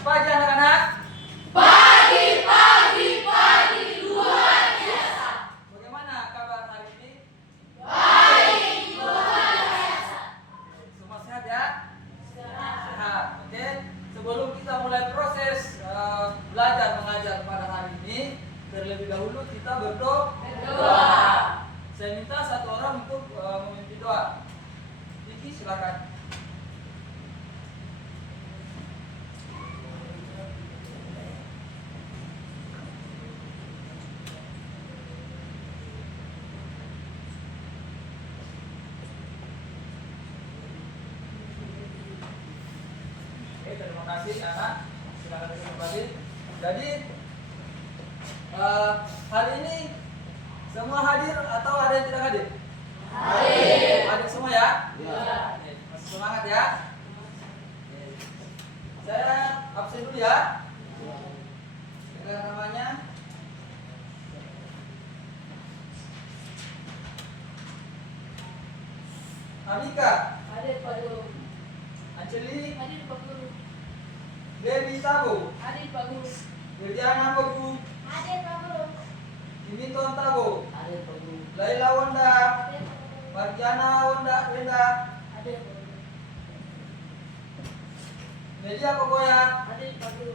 Pagi anak-anak. Pagi luar biasa. Bagaimana kabar hari ini? Baik, luar biasa. Semua sehat ya? Sehat. Oke. Sebelum kita mulai proses belajar mengajar pada hari ini, terlebih dahulu kita Berdoa. Saya minta satu orang untuk memimpin doa. Vicky, silakan. Oke, terima kasih anak. Silakan duduk kembali. Jadi hari ini semua hadir atau ada yang tidak hadir? Hadir. Hadir semua ya? Ya. Oke, masih semangat ya? Oke. Saya absen dulu ya. Dengan namanya Amika, Hadir Pak Guru. Anceli, Hadir Pak Guru. Dewi Tabo, Hadir Pak Guru. Wirdiana Bogu, Hadir Pak Guru. Dimiton Tabo, Hadir Pak Guru. Laila Wonda, Hadir Pak Guru. Margiana Wenda, Hadir Pak Guru. Media Kokoya, Hadir Pak Guru.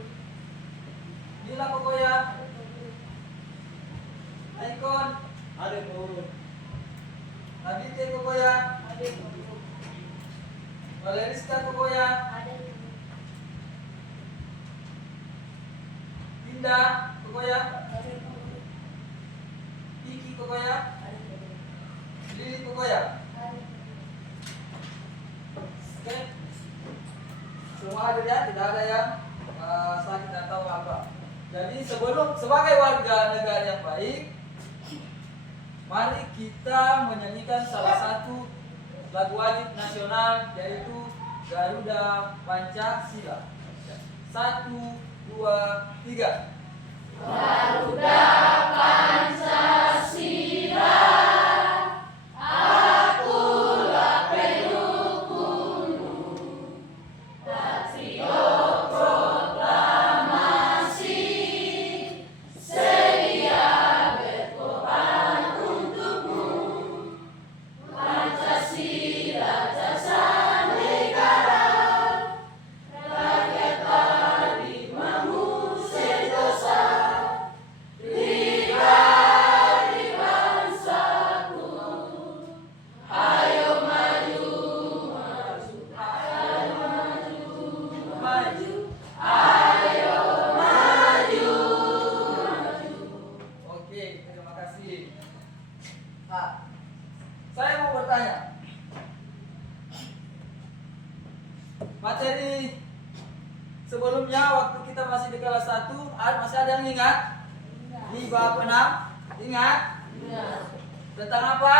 Nila Kokoya, Hadir Pak Guru. Aikon, Hadir Pak Guru. Adite Kokoya, Hadir Pak Guru. Valeriska Kokoya, Hadir Pak Guru. Dinda Kokoya, Hadir Pak Guru. Iki Kokoya, Hadir Pak Guru. Lili Kokoya. Hadir. Oke, semua hadir ya, tidak ada yang sakit atau apa. Jadi sebagai warga negara yang baik, mari kita menyanyikan salah satu lagu wajib nasional, yaitu Garuda Pancasila. 1, 2, 3. Garuda Pancasila, akulah pendukungmu. Patriot proklamasi, sedia berkorban untukmu. Pancasila dasar negara, rakyat berimanmu sentosa. Di bangsaku, ayo maju, Maju. ayo maju. Oke, terima kasih. Nah, saya mau bertanya. Materi sebelumnya waktu kita masih di kelas 1, masih ada yang ingat? Di bab 6, ingat? Tentang apa?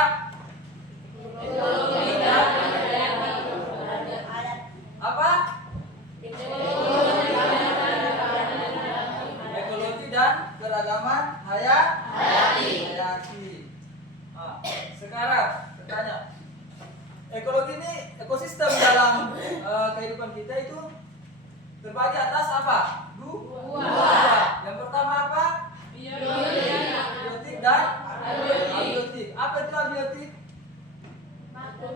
Ekonomi dan Apa? Ekologi dan keragaman hayati. Nah, sekarang bertanya. Ekologi ini ekosistem dalam kehidupan kita itu terbagi atas apa? Dua. Yang pertama apa? Biotik dan abiotik. Apa itu abiotik? Makhluk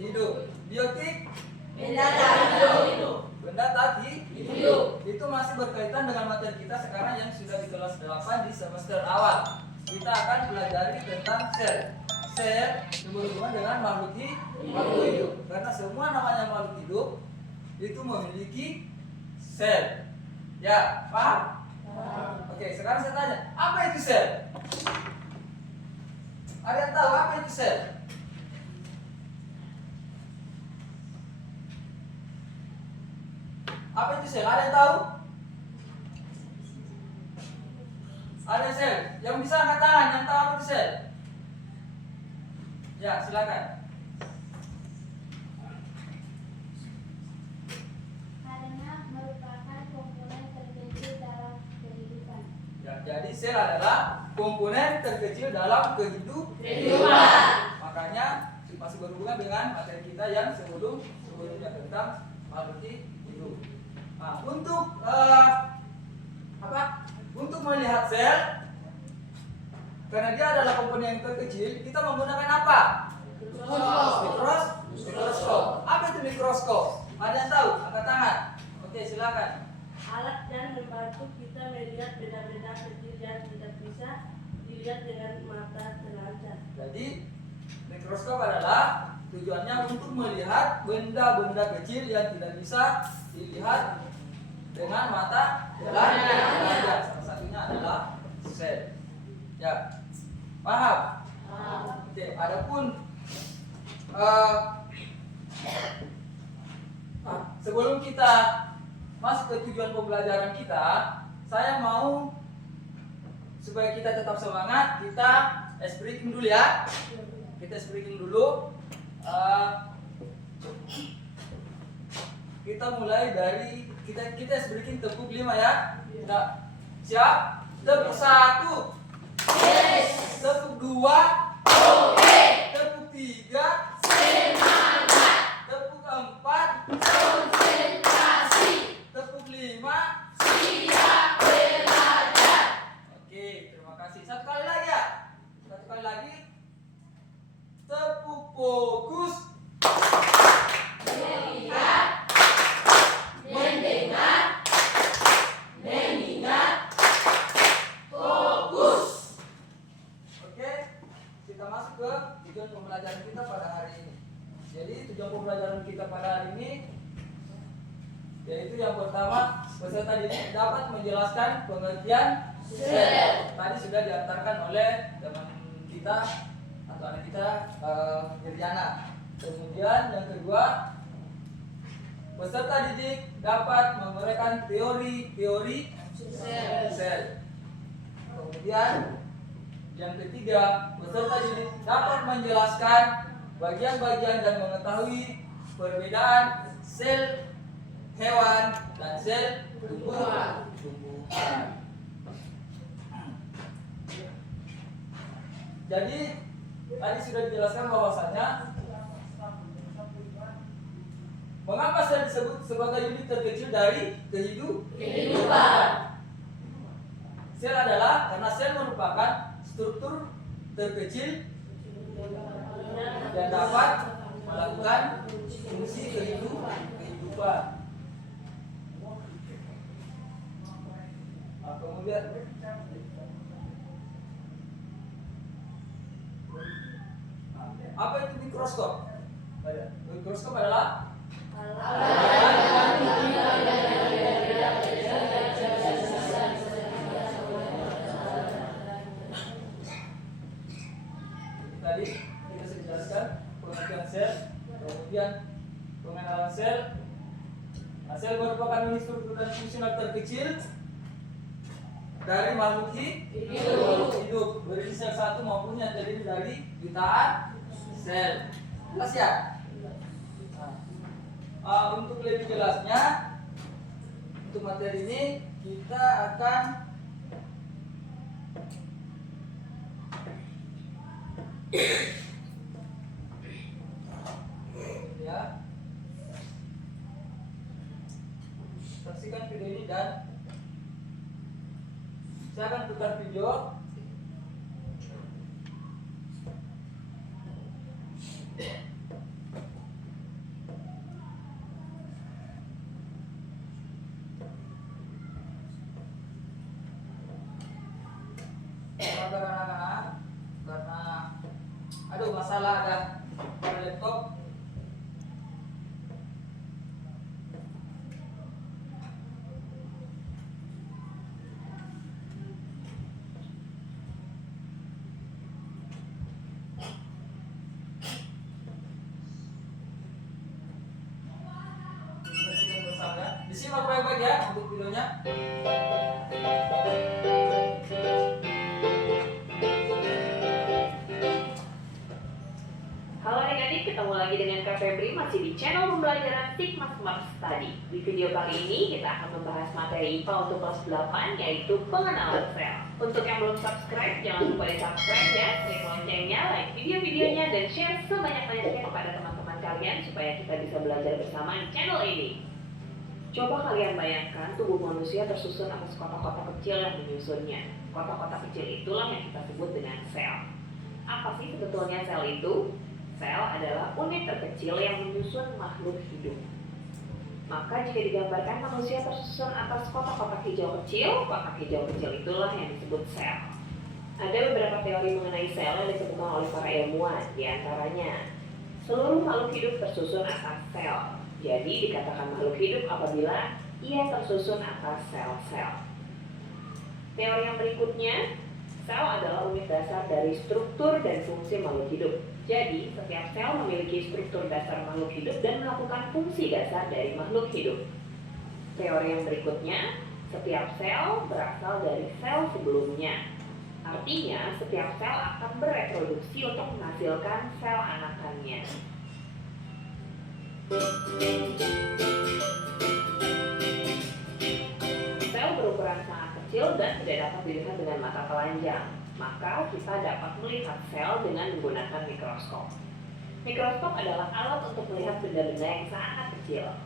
hidup. Biotik benda tak hidup. Itu masih berkaitan dengan materi kita sekarang yang sudah di kelas 8 di semester awal. Kita akan pelajari tentang sel. Sel berhubungan dengan makhluk hidup. Karena semua namanya makhluk hidup itu memiliki sel. Ya, paham? Oke, sekarang saya tanya, apa itu sel? Ada yang tahu apa itu sel? Apa itu sel? Ada yang tahu? Ada sel? Yang bisa angkat tangan, yang tahu apa itu sel? Ya, silakan. Karena merupakan komponen terkecil dalam kehidupan. Ya, jadi sel adalah komponen terkecil dalam kehidupan. Makanya masih berhubungan dengan materi kita yang sebelumnya tentang makhluk hidup. Nah, untuk Untuk melihat sel, karena dia adalah komponen yang terkecil, kita menggunakan apa? Mikroskop. Apa itu mikroskop? Ada yang tahu? Angkat tangan. Oke, silakan. Alat yang membantu kita melihat benda-benda kecil yang tidak bisa dilihat dengan mata telanjang. Jadi mikroskop adalah tujuannya untuk melihat benda-benda kecil yang tidak bisa dilihat dengan mata telanjang. Salah satunya adalah sel. Ya, paham? Oke, adapun sebelum kita masuk ke tujuan pembelajaran kita, saya mau supaya kita tetap semangat, kita ice breaking dulu ya. Kita ice breaking dulu. Kita mulai dari kita ice breaking tepuk 5 ya. Nah, siap? Tepuk 1. Yes. Tepuk 2. Oke. Tepuk 3. Semangat. Tepuk 4. Konsentrasi. Tepuk 5. Siap belajar. Oke, terima kasih. Satu kali lagi ya. Satu kali lagi. Tepuk fokus. Melihat, mendengar, mengingat, fokus. Oke, kita masuk ke tujuan pembelajaran kita pada hari ini. Jadi tujuan pembelajaran kita pada hari ini yaitu yang pertama, peserta didik dapat menjelaskan pengertian sel. Tadi sudah diantarkan oleh teman kita atau anak kita Giriana. Kemudian yang kedua, peserta didik dapat menguraikan teori-teori sel. Kemudian yang ketiga, peserta didik dapat menjelaskan bagian-bagian dan mengetahui perbedaan sel hewan dan sel tumbuhan. Jadi tadi sudah dijelaskan bahwasanya mengapa sel disebut sebagai unit terkecil dari kehidupan. Sel adalah karena sel merupakan struktur terkecil yang dapat melakukan fungsi kehidupan. Kemudian apa itu mikroskop? Mikroskop adalah tadi kita sudah jelaskan pengertian sel, kemudian pengenalan sel. Nah, sel merupakan unit struktur dan fungsional terkecil dari makhluk hidup berisi sel satu maupun yang terdiri dari jutaan sel. Jelas ya? Untuk lebih jelasnya, untuk materi ini kita akan ya saksikan video ini dan saya akan putar video. Sabar anak-anak, karena aduh masalah ada pada laptop. Disimak baik-baik ya untuk videonya. Halo adik-adik, ketemu lagi dengan Kak Febri masih di channel pembelajaran Sigma Smart Study. Di video kali ini kita akan membahas materi IPA untuk kelas 8 yaitu pengenalan sel. Untuk yang belum subscribe, jangan lupa di subscribe ya, klik loncengnya, like video-videonya, dan share sebanyak-banyaknya kepada teman-teman kalian supaya kita bisa belajar bersama di channel ini. Coba kalian bayangkan tubuh manusia tersusun atas kotak-kotak kecil yang menyusunnya. Kotak-kotak kecil itulah yang kita sebut dengan sel. Apa sih sebetulnya sel itu? Sel adalah unit terkecil yang menyusun makhluk hidup. Maka jika digambarkan manusia tersusun atas kotak-kotak hijau kecil, kotak hijau kecil itulah yang disebut sel. Ada beberapa teori mengenai sel yang ditemukan oleh para ilmuwan, di antaranya seluruh makhluk hidup tersusun atas sel. Jadi dikatakan makhluk hidup apabila ia tersusun atas sel-sel. Teori yang berikutnya, sel adalah unit dasar dari struktur dan fungsi makhluk hidup. Jadi, setiap sel memiliki struktur dasar makhluk hidup dan melakukan fungsi dasar dari makhluk hidup. Teori yang berikutnya, setiap sel berasal dari sel sebelumnya. Artinya, setiap sel akan bereproduksi untuk menghasilkan sel anakannya. Sel berukuran sangat kecil dan tidak dapat dilihat dengan mata telanjang. Maka kita dapat melihat sel dengan menggunakan mikroskop. Mikroskop adalah alat untuk melihat benda-benda yang sangat kecil.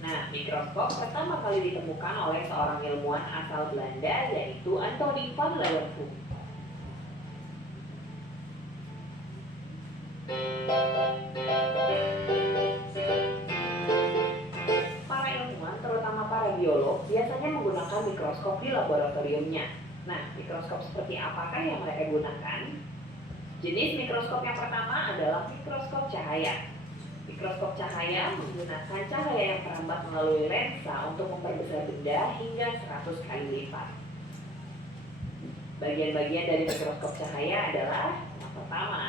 Nah, mikroskop pertama kali ditemukan oleh seorang ilmuwan asal Belanda, yaitu Antonie van Leeuwenhoek. Para ilmuwan, terutama para biolog, biasanya menggunakan mikroskop di laboratoriumnya. Nah, mikroskop seperti apakah yang mereka gunakan? Jenis mikroskop yang pertama adalah mikroskop cahaya. Mikroskop cahaya menggunakan cahaya yang terambat melalui lensa untuk memperbesar benda hingga 100 kali lipat. Bagian-bagian dari mikroskop cahaya adalah yang pertama,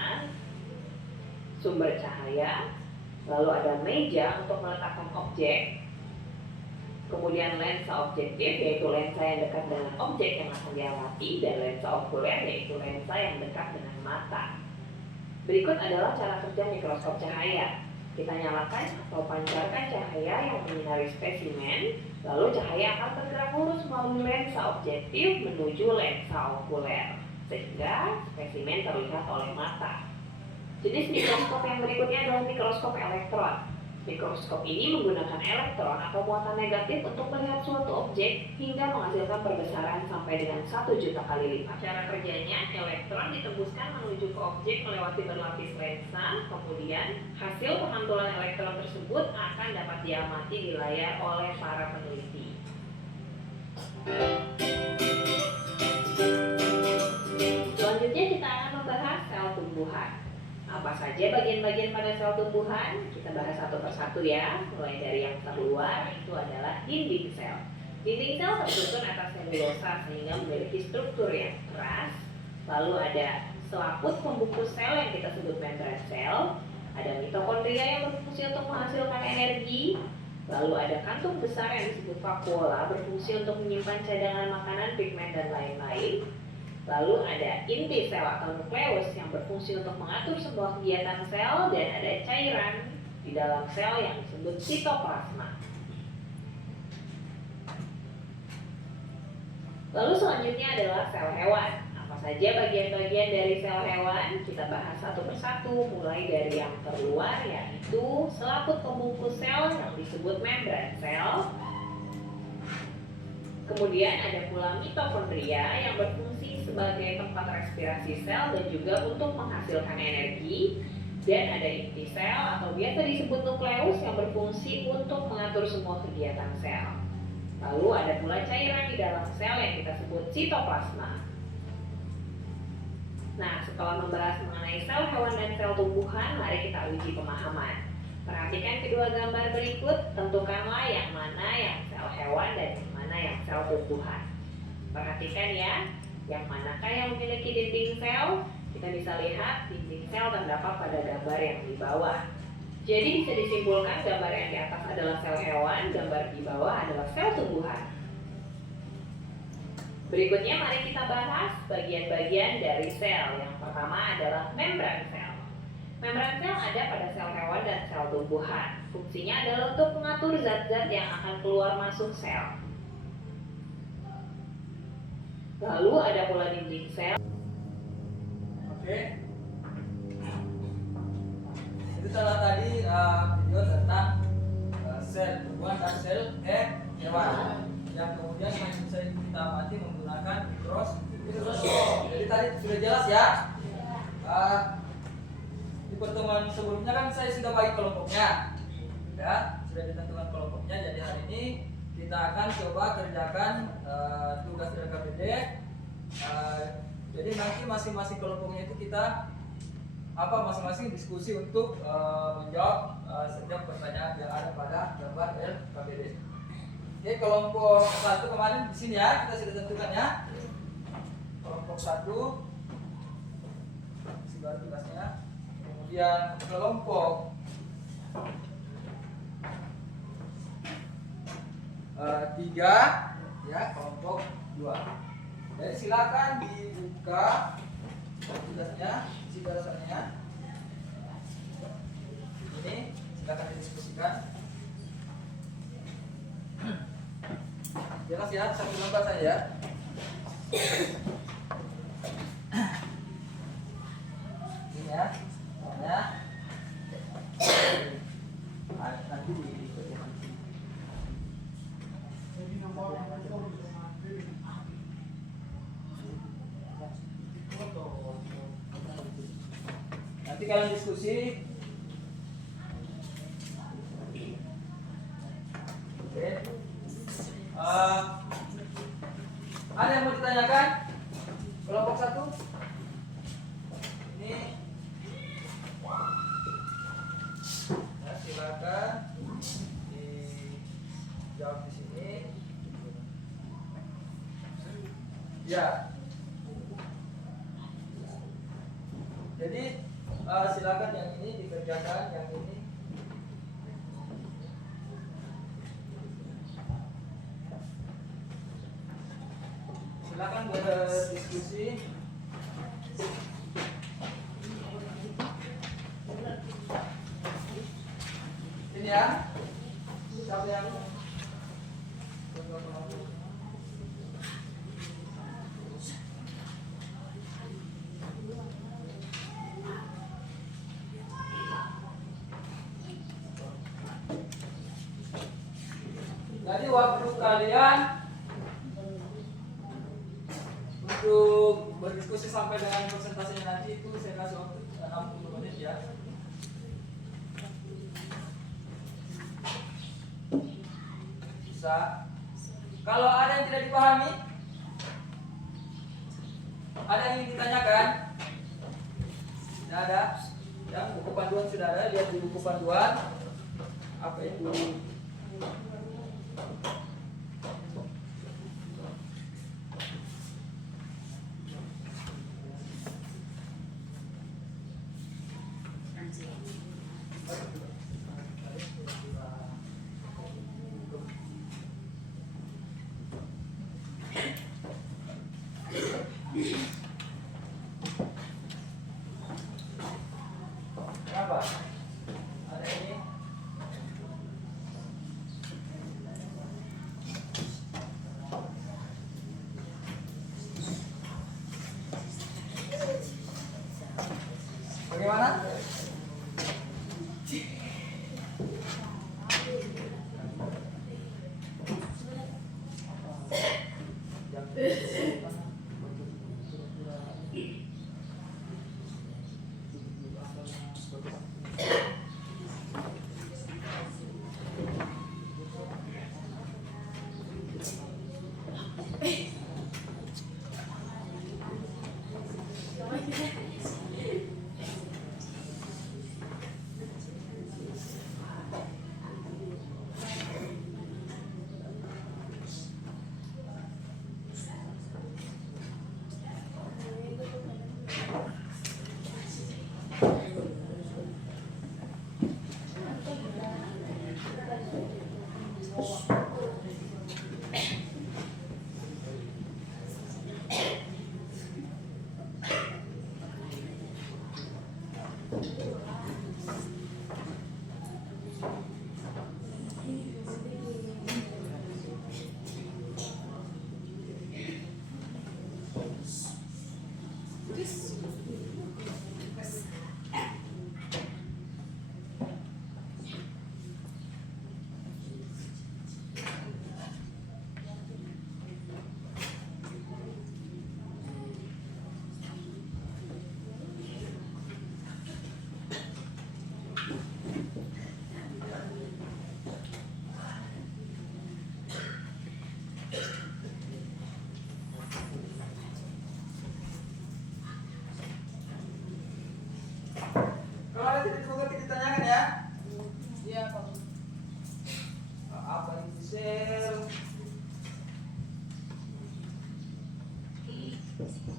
sumber cahaya, lalu ada meja untuk meletakkan objek, kemudian lensa objektif, yaitu lensa yang dekat dengan objek yang akan diamati, dan lensa okuler, yaitu lensa yang dekat dengan mata. Berikut adalah cara kerja mikroskop cahaya. Kita nyalakan atau pancarkan cahaya yang menyinari spesimen, lalu cahaya akan bergerak lurus melalui lensa objektif menuju lensa okuler, sehingga spesimen terlihat oleh mata. Jenis mikroskop yang berikutnya adalah mikroskop elektron. Mikroskop ini menggunakan elektron atau muatan negatif untuk melihat suatu objek hingga menghasilkan perbesaran sampai dengan 1 juta kali lipat. Cara kerjanya, elektron ditembuskan menuju ke objek melewati berlapis lensa, kemudian hasil pemantulan elektron tersebut akan dapat diamati di layar oleh para peneliti. Selanjutnya kita akan membahas sel tumbuhan. Apa saja bagian-bagian pada sel tumbuhan? Kita bahas satu persatu ya. Mulai dari yang terluar, itu adalah dinding sel. Dinding sel tersusun atas selulosa sehingga memiliki struktur yang keras. Lalu ada selaput pembungkus sel yang kita sebut membran sel. Ada mitokondria yang berfungsi untuk menghasilkan energi. Lalu ada kantung besar yang disebut vakuola berfungsi untuk menyimpan cadangan makanan, pigmen, dan lain-lain. Lalu ada inti sel atau nukleus yang berfungsi untuk mengatur semua kegiatan sel, dan ada cairan di dalam sel yang disebut sitoplasma. Lalu selanjutnya adalah sel hewan. Apa saja bagian-bagian dari sel hewan? Kita bahas satu persatu, mulai dari yang terluar, yaitu selaput pembungkus sel yang disebut membran sel. Kemudian ada pula mitokondria yang berfungsi sebagai tempat respirasi sel dan juga untuk menghasilkan energi. Dan ada inti sel atau biasa disebut nukleus yang berfungsi untuk mengatur semua kegiatan sel. Lalu ada pula cairan di dalam sel yang kita sebut sitoplasma. Nah, setelah membahas mengenai sel hewan dan sel tumbuhan, mari kita uji pemahaman. Perhatikan kedua gambar berikut, tentukanlah yang mana yang sel hewan dan yang mana yang sel tumbuhan. Perhatikan ya, yang manakah yang memiliki dinding sel? Kita bisa lihat dinding sel terdapat pada gambar yang di bawah. Jadi bisa disimpulkan gambar yang di atas adalah sel hewan, gambar di bawah adalah sel tumbuhan. Berikutnya mari kita bahas bagian-bagian dari sel. Yang pertama adalah membran sel. Membran sel ada pada sel hewan dan sel tumbuhan. Fungsinya adalah untuk mengatur zat-zat yang akan keluar masuk sel. Lalu ada pula dinding sel. Oke. Itu salah tadi video tentang sel tumbuhan dan sel hewan. Yang kemudian bisa kita amati menggunakan mikroskop. Jadi tadi sudah jelas ya. Di pertemuan sebelumnya kan saya sudah bagi kelompoknya, ya sudah ditentukan kelompoknya. Jadi hari ini kita akan coba kerjakan tugas LKPD. Jadi nanti masing-masing kelompoknya itu kita masing-masing diskusi untuk menjawab setiap pertanyaan yang ada pada gambar LKPD. Oke, kelompok 1 kemarin di sini ya kita sudah tentukan ya. Kelompok 1 sudah tugasnya. Kemudian kelompok 3 ya, kelompok 2. Jadi silakan dibuka tugasnya, isi balasannya. Ini silakan didiskusikan. Jelas ya, satu lembar saja. Ini ya, nanti di nanti kalian diskusi. Oke. Ada yang mau ditanyakan? Kelompok 1? Ini ya, silakan dijawab di sini. Ya. Jadi silakan yang ini dikerjakan, yang ini. Silakan berdiskusi. Ini ya. Siapa yang jadi waktu kalian untuk berdiskusi sampai dengan presentasinya nanti itu saya kasih waktu 60 menit ya. Bisa. Kalau ada yang tidak dipahami, ada yang ingin ditanyakan? Tidak ada. Ya, buku panduan sudah ada. Lihat di buku panduan. Apa itu? Kenapa? Ada ini. Bagaimana? Sudah.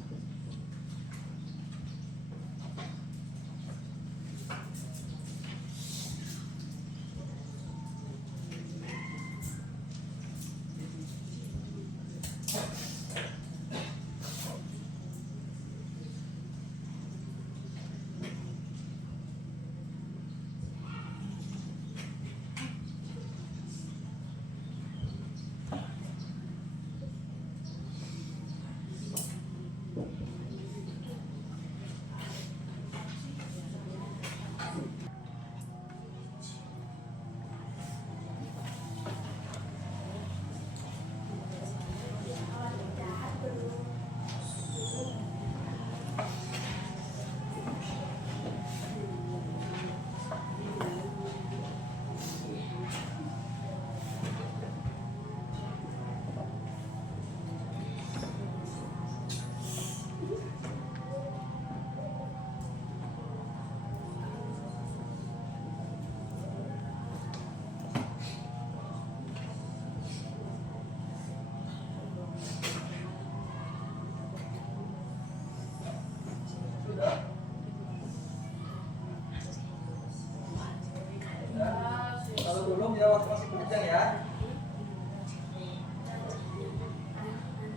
Kalau belum ya waktu masih panjang ya.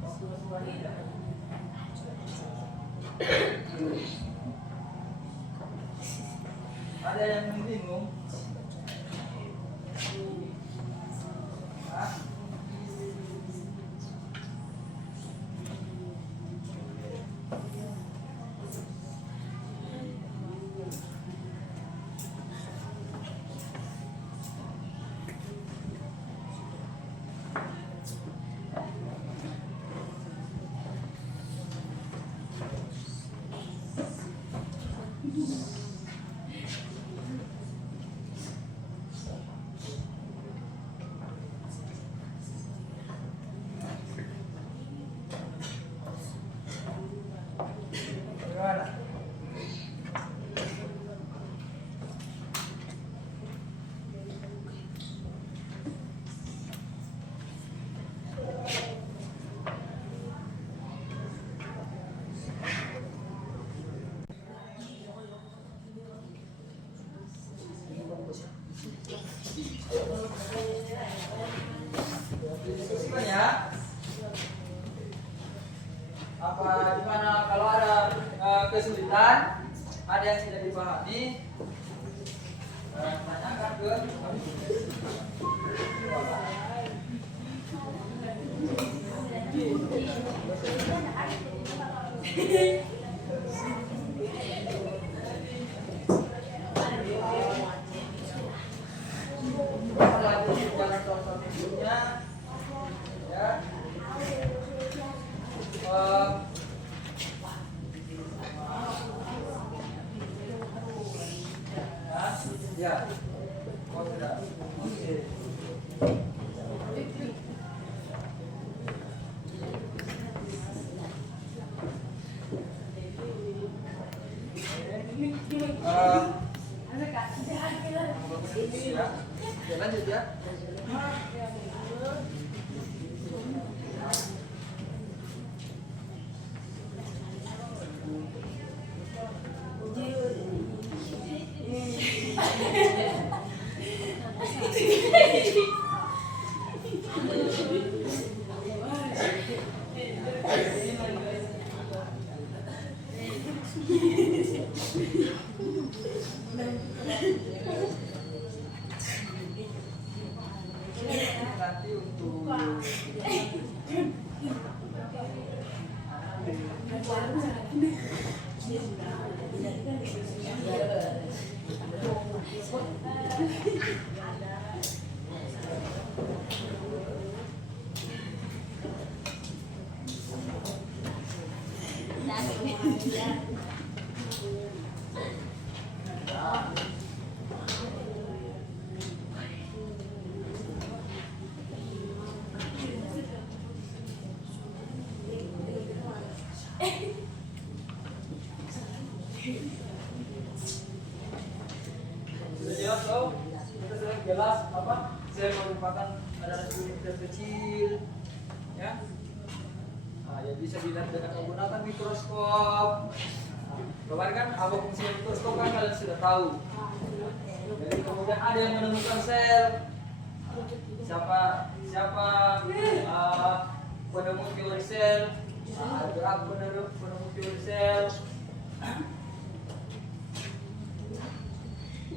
Waktu masih panjang. Ada yang bingung? Hah? Bagaimana? Diskusikan ya. Apa gimana kalau ada kesulitan, ada yang tidak dipahami, tanyakan ke kami. Ya. Ya. Oh, sudah. Oke. Ya. Ya, lanjut ya. Nanti untuk sudah jelas loh, kita sudah jelas apa sel merupakan adalah unit terkecil, ya. Nah, yang bisa dilihat dengan menggunakan mikroskop. Kemarin kan apa fungsi mikroskop kan kalian sudah tahu. Jadi kemudian ada yang menemukan sel. Siapa penemu teori sel? Ada penemu teori sel.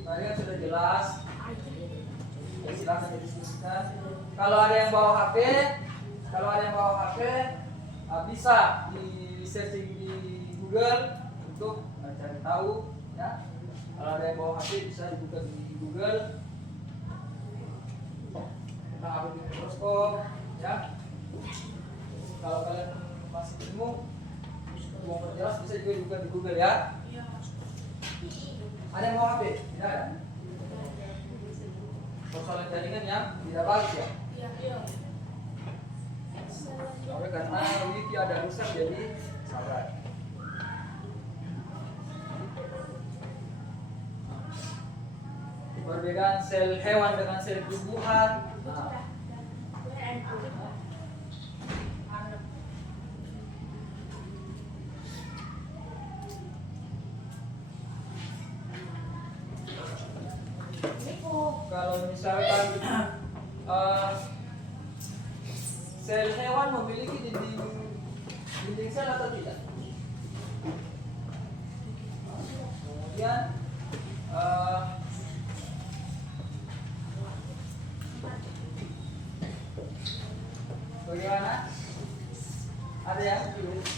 Tadi kan sudah jelas. Jadi silakan didiskusikan. Kalau ada yang bawa HP, bisa di searching di Google untuk cari tahu, ya. Kalau ada yang bawa HP bisa dibuka di Google tentang apa itu mikroskop, ya. Kalau kalian masih bingung mau perjelas bisa juga dibuka di Google, ya. Ada yang bawa HP? Tidak ada. Persoalan jaringan yang tidak bagus, ya. Oleh karena wiki ada rusak, jadi sabar. Perbedaan sel hewan dengan sel tumbuhan. Kalau misalkan sel hewan memiliki dinding sel atau tidak? Kemudian bagaimana? Ada yang tulis?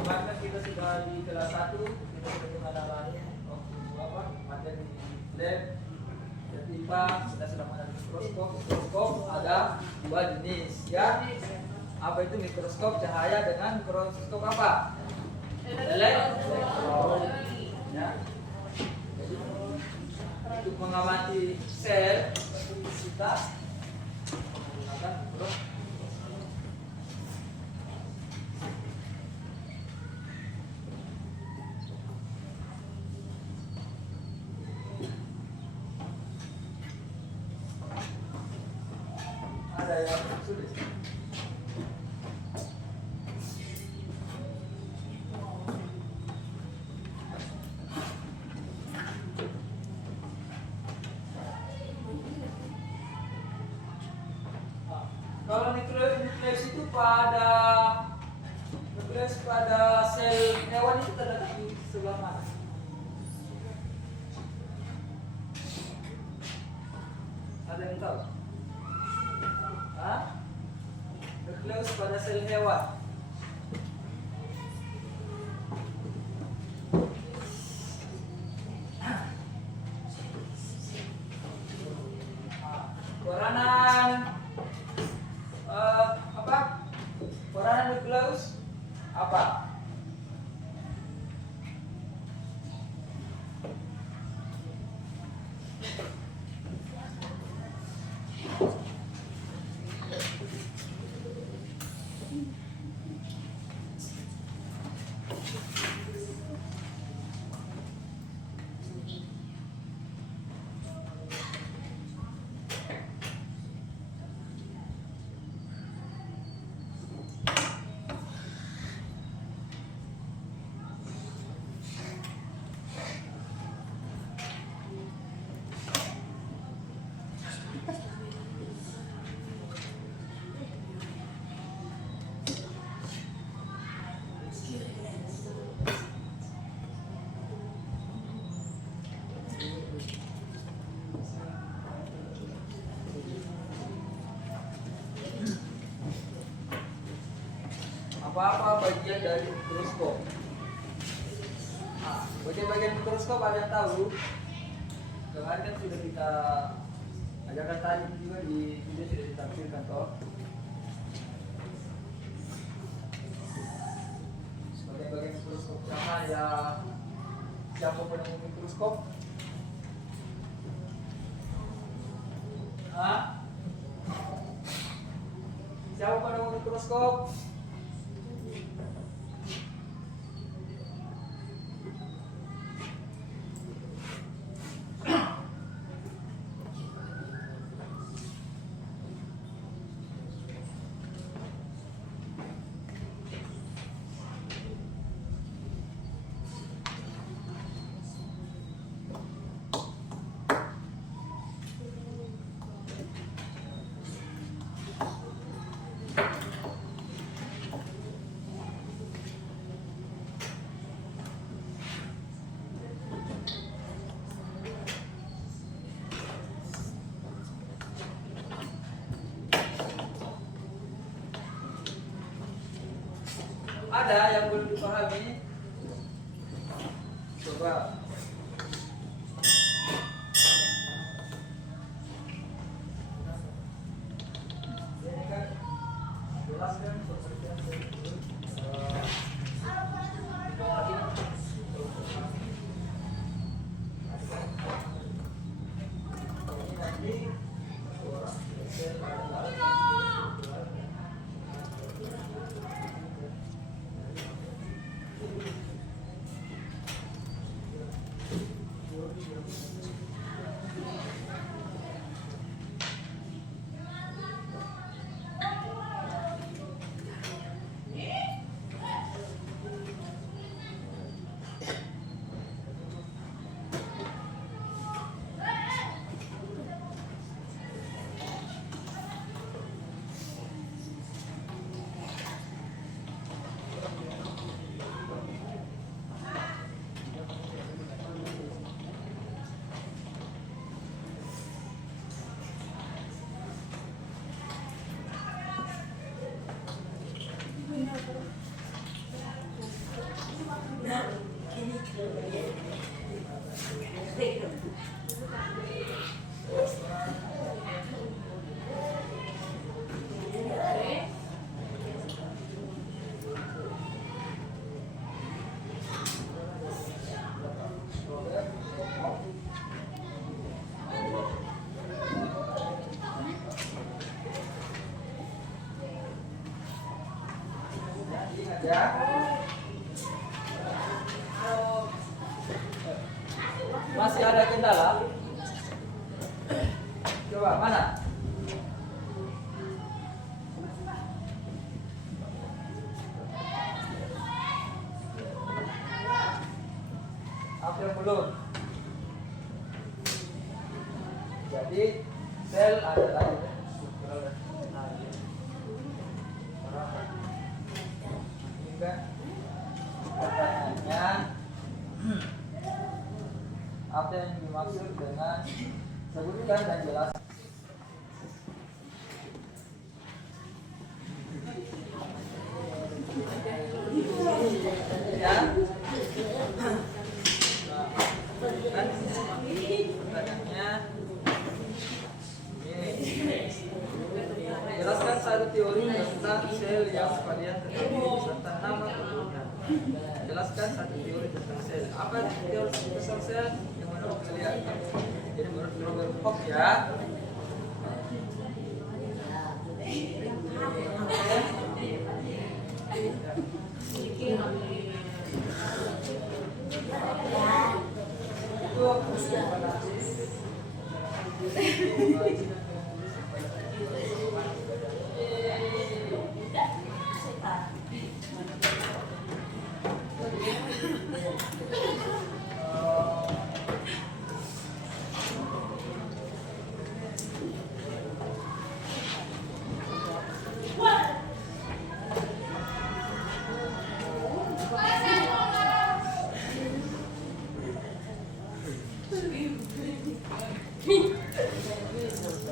Kemarin kita sudah di kelas 1, kita sudah mengenal materi lab, IPA, kita sudah mengenal mikroskop. Mikroskop ada dua jenis, ya. Apa itu mikroskop cahaya dengan mikroskop apa? Elektron, ya. Jadi, untuk mengamati sel kita menggunakan mikroskop. Ada yang sulit. Kalau nukleus itu pada sel hewan itu terletak di sebelah mana? Ada yang tahu? Nukleus pada sel hewan. Peranan apa? Peranan nukleus apa? Apa-apa bagian dari mikroskop? Nah, bagian-bagian mikroskop ada yang tahu? Kemarin kan sudah kita ajarkan tadi juga di video sudah ditampilkan toh. Bagian mikroskop cahaya. Siapa penemu mikroskop? Hah? Siapa penemu mikroskop? Ada yang belum dipahami? Coba. Ini kan jelas kan pengertian dari ya. Masih ada kendala? Coba mana? Apa yang belum? Jadi sel adalah pertanyaannya apa yang dimaksud dengan sebutkan dan jelas. Ya. Kan pertanyaannya ini. Jelaskan satu teori tentang sel yang sekalian terjadi serta nama pembunuhnya. Jelaskan satu teori tentang sel. Apa teori tentang sel yang menurut kalian? Jadi menurut Robert Koch ya. Itu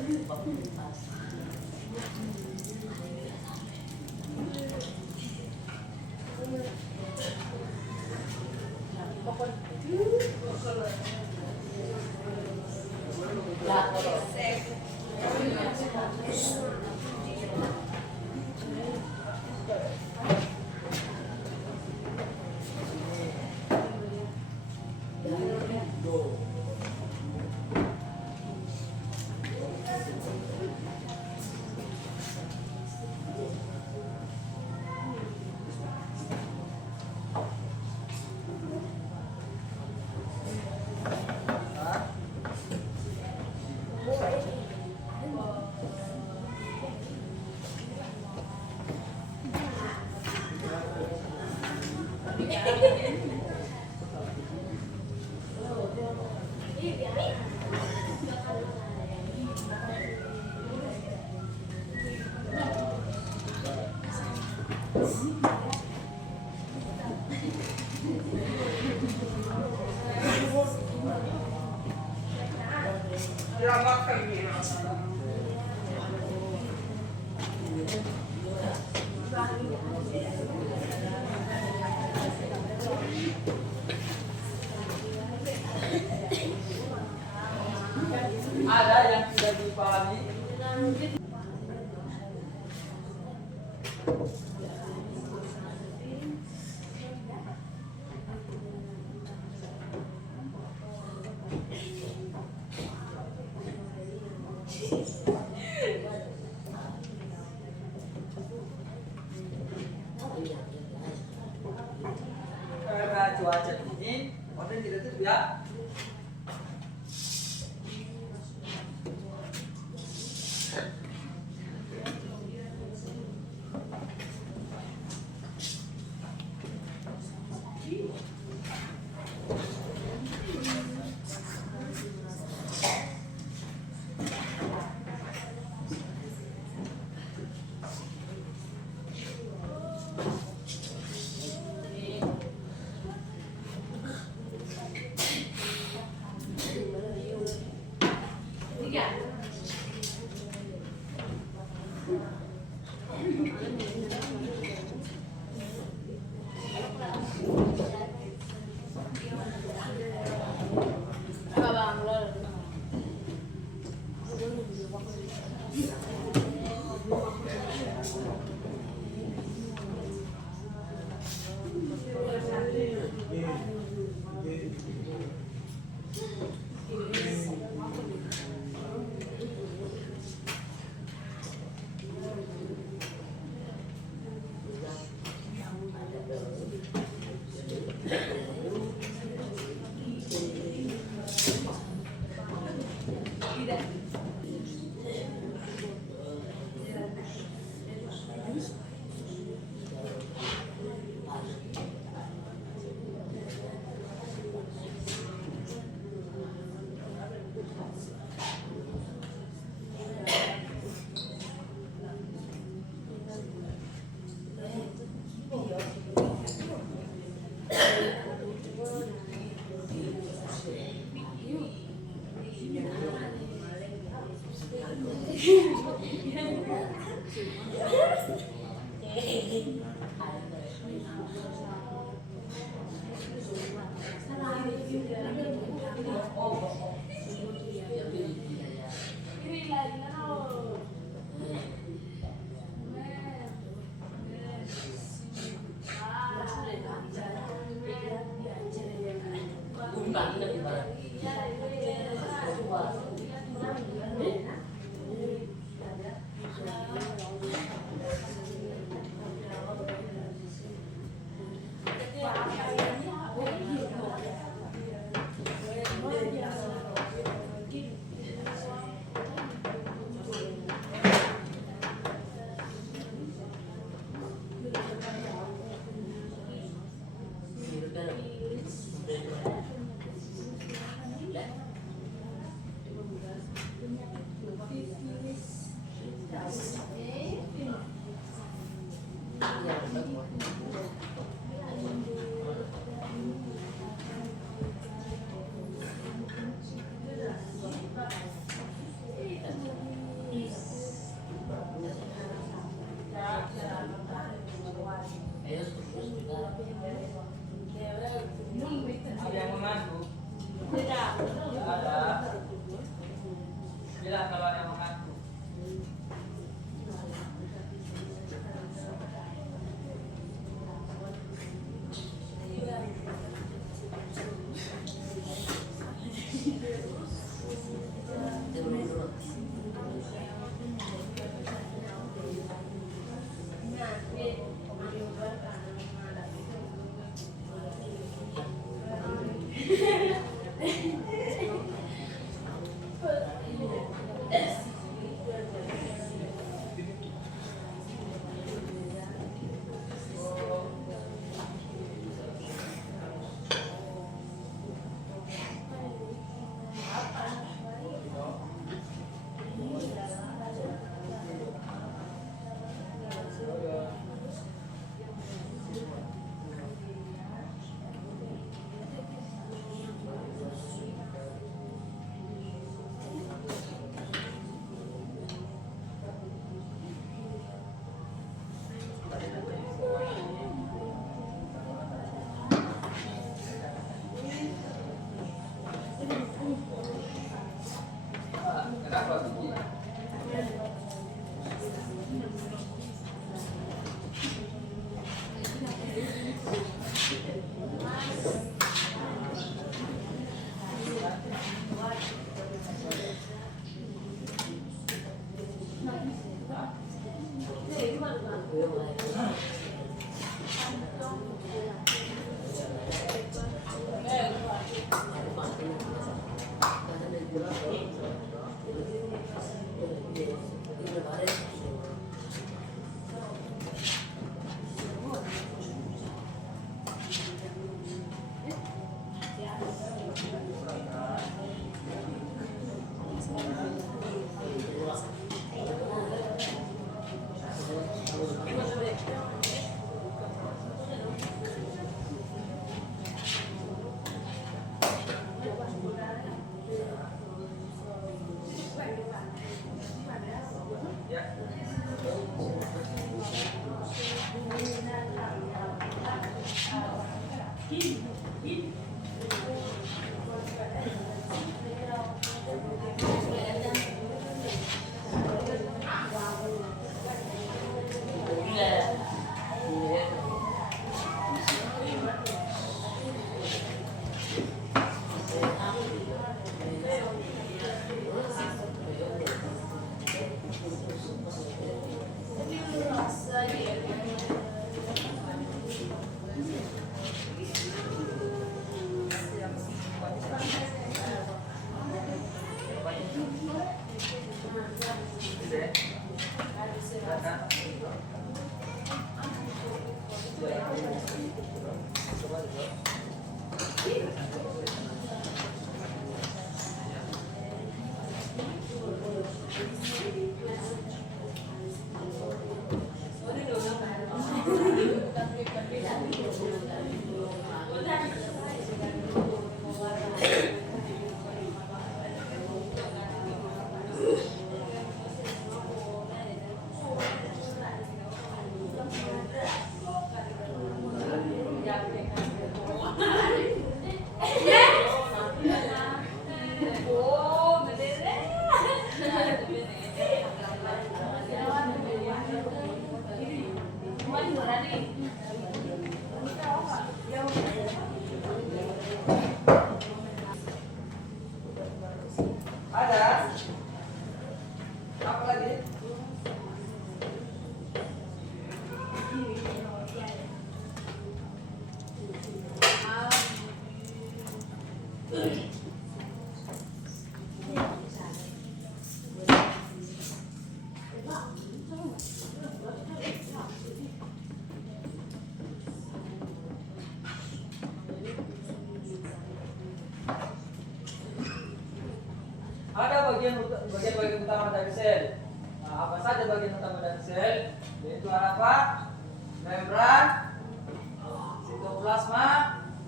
Ada yang tidak dipahami? Karena cuaca dingin, konten kita tutup ya. Ada yang mengantuk? Tidak. Tidak ada. Bilang kalau ada yang mengantuk. Kenapa begini? Ya. Ada? Apa lagi? Ada bagian utama dari sel. Nah, apa saja bagian utama dari sel? Yaitu apa? Membran, sitoplasma,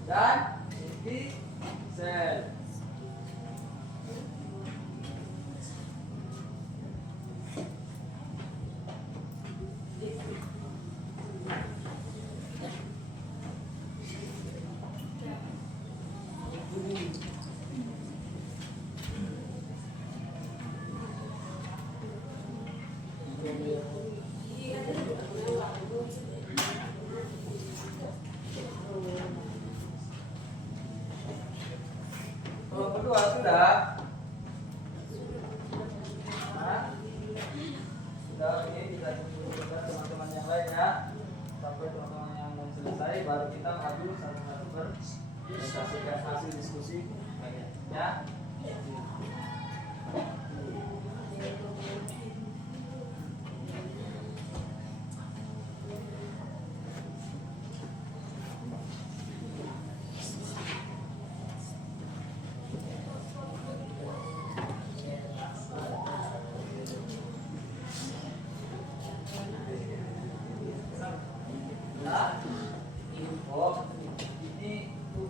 dan inti sel. berdua sudah? Nah, sudah, ini kita tunggu juga teman-teman yang lain ya. Sampai teman-teman yang mau selesai, baru kita maju satu-satu presentasikan hasil diskusi ya. Nah, oh ini tuh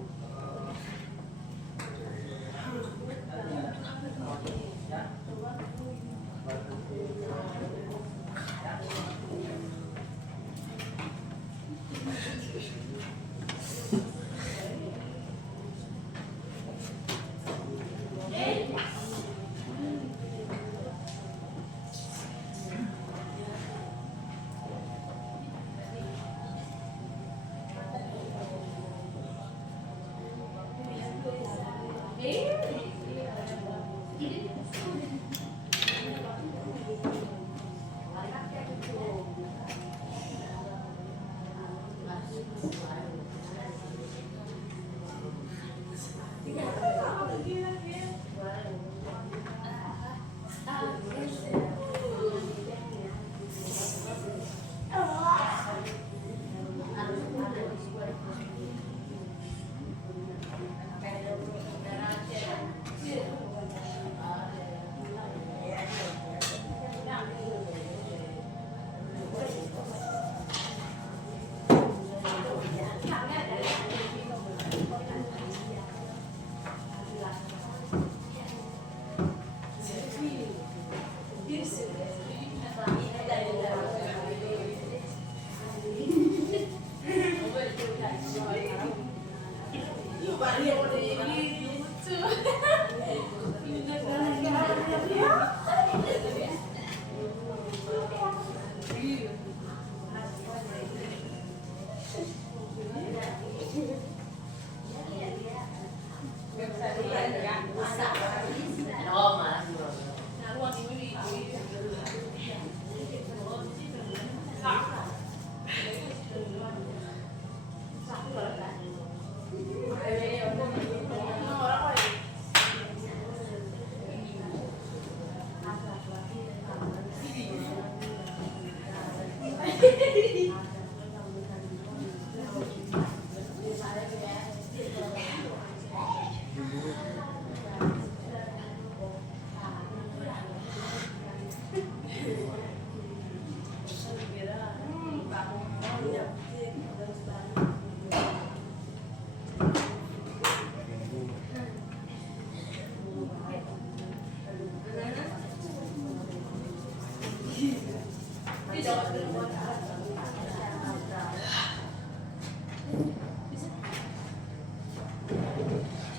ya.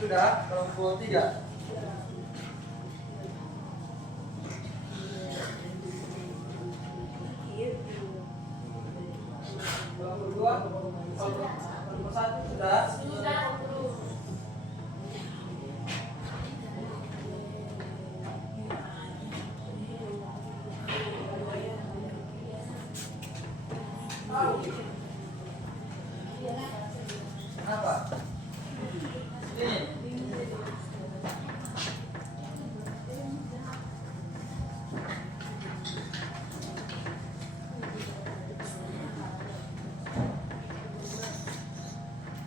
Sudah, kelompok 3. Kelompok 2, kelompok 1 sudah. Kenapa? Ini.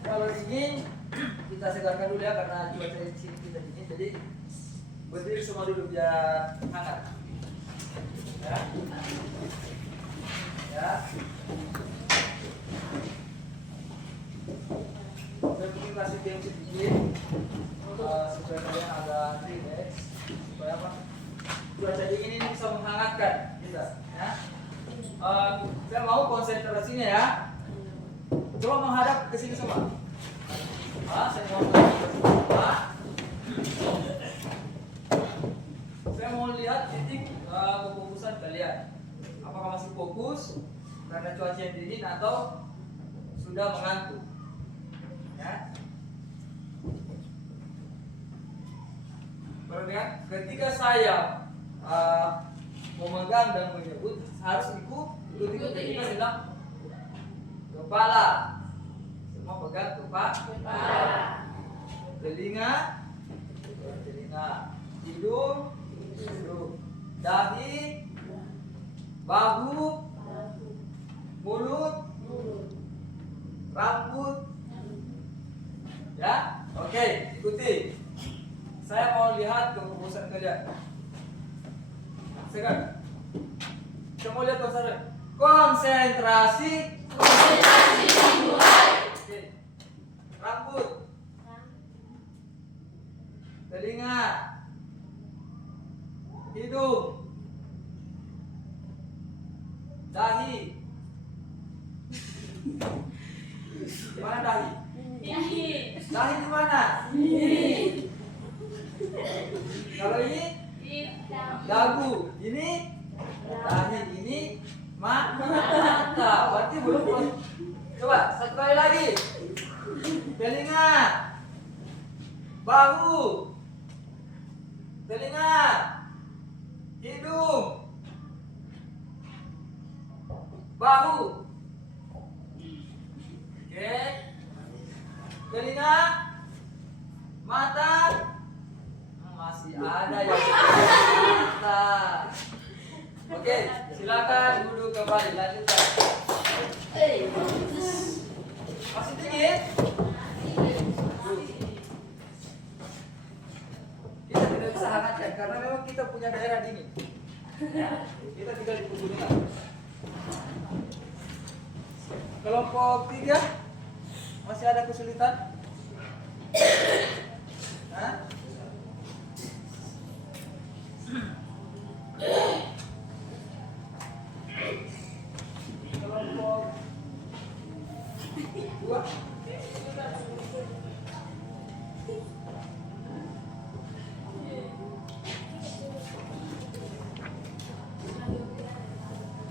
Kalau dingin kita segarkan dulu ya karena cuaca di sini kita dingin, jadi berdiri semua dulu biar hangat. Ya. Ya. Saya mungkin kasih game sedikit supaya kalian agak relax, supaya apa? Cuaca dingin ini bisa menghangatkan kita, ya. Saya mau konsentrasinya ya. Coba menghadap ke sini semua. Saya mau menghadap ke sini semua. Saya mau lihat titik kefokusan kalian. Apakah masih fokus karena cuaca yang dingin atau sudah mengantuk? Ya. ya. Ketika saya memegang dan menyebut harus ikuti ketika bilang kepala. Semua pegang kepala. Telinga, hidung, dahi, bahu, mulut, rambut. Ya, oke, ikuti. Saya mau lihat kefokusan kalian. Sekarang, kita mau lihat konsentrasi. Oke. Rambut, telinga, hidung, dahi. Di mana dahi? Dahi di mana? Kalau ini dagu, ini dahi, ini mata. Berarti belum. Coba satu kali lagi. Telinga, bahu, telinga, hidung, bahu. Oke. Telinga, mata, masih ada yang mata. Oke, silakan duduk kembali, lanjutkan. Masih dingin? Kita tidak bisa hangatkan karena memang kita punya daerah dingin. Ya, kita tinggal di pegunungan. Kelompok 3 masih ada kesulitan? Hah? Kelompok 2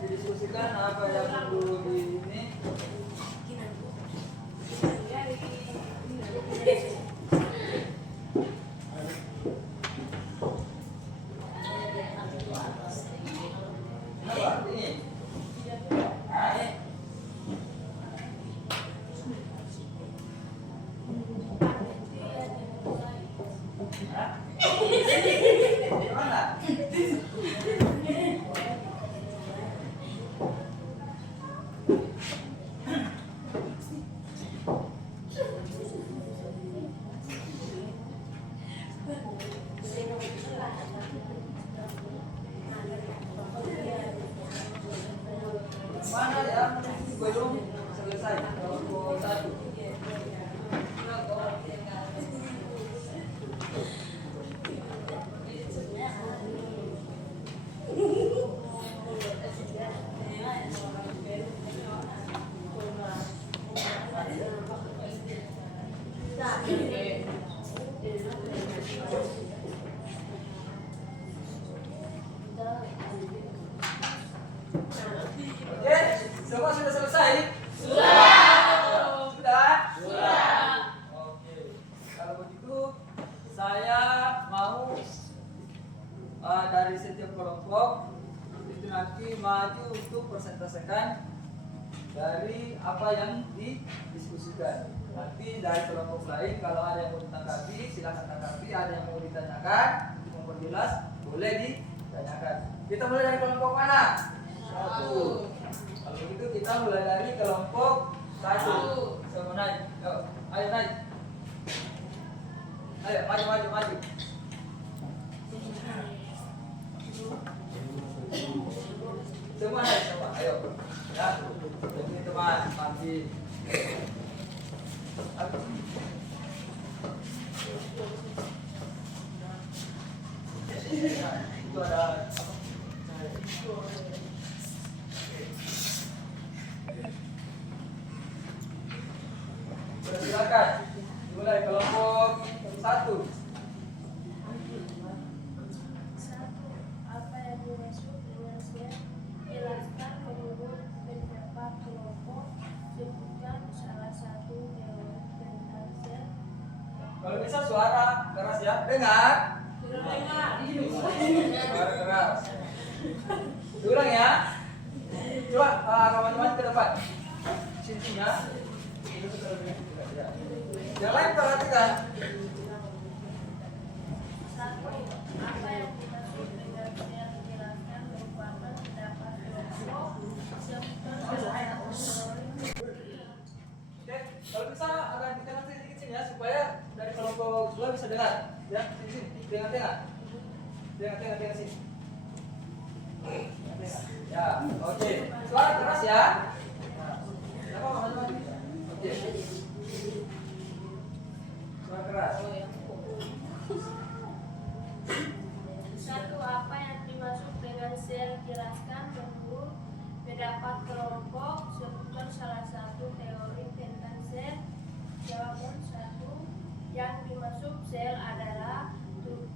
didiskusikan apa yang perlu di ini. Kenapa? Ini. Hah? Gimana? Mana ya? Belum selesai. Kelompok 1. Oke, semua sudah selesai? Sudah? Oke. Kalau begitu saya mau dari setiap kelompok itu nanti maju untuk presentasikan dari apa yang didiskusikan. Nanti dari kelompok lain kalau ada yang mau ditanggapi silakan tanggapi, ada yang mau ditanyakan, memperjelas boleh ditanyakan. Kita mulai dari kelompok mana? 1. Kalau begitu kita mulai dari kelompok 1. Semua naik. Yuk, ayo naik. Ayo maju. Semua naik semua. Ayo. Ya. Jadi teman, mandi. Itu ada silakan mulai kelompok 1. Apa yang dimaksud dengan share? Jelaskan menurut beberapa kelompok. Sebutkan salah satu hewan tentang share. Kalau bisa suara keras ya. Dengar. Suara keras. Ulang ya. Coba kawan-kawan ke depan. Sisinya. Yang lain perhatikan. Satu, apa yang dimaksud dengan sel dijelaskan merupakan pendapat kelompok Oke, kalau bisa agak ditekan sedikit sini ya supaya dari kelompok sebelah bisa dengar. Ya, sini, tengah-tengah. Tengah sini. Ya, oke. Suara keras ya. Apa teman-teman? Oke. Suara keras. Satu, apa yang dimaksud dengan sel jelaskan menurut pendapat kelompok sebutkan salah satu teori tentang sel. Jawaban satu, yang dimaksud sel adalah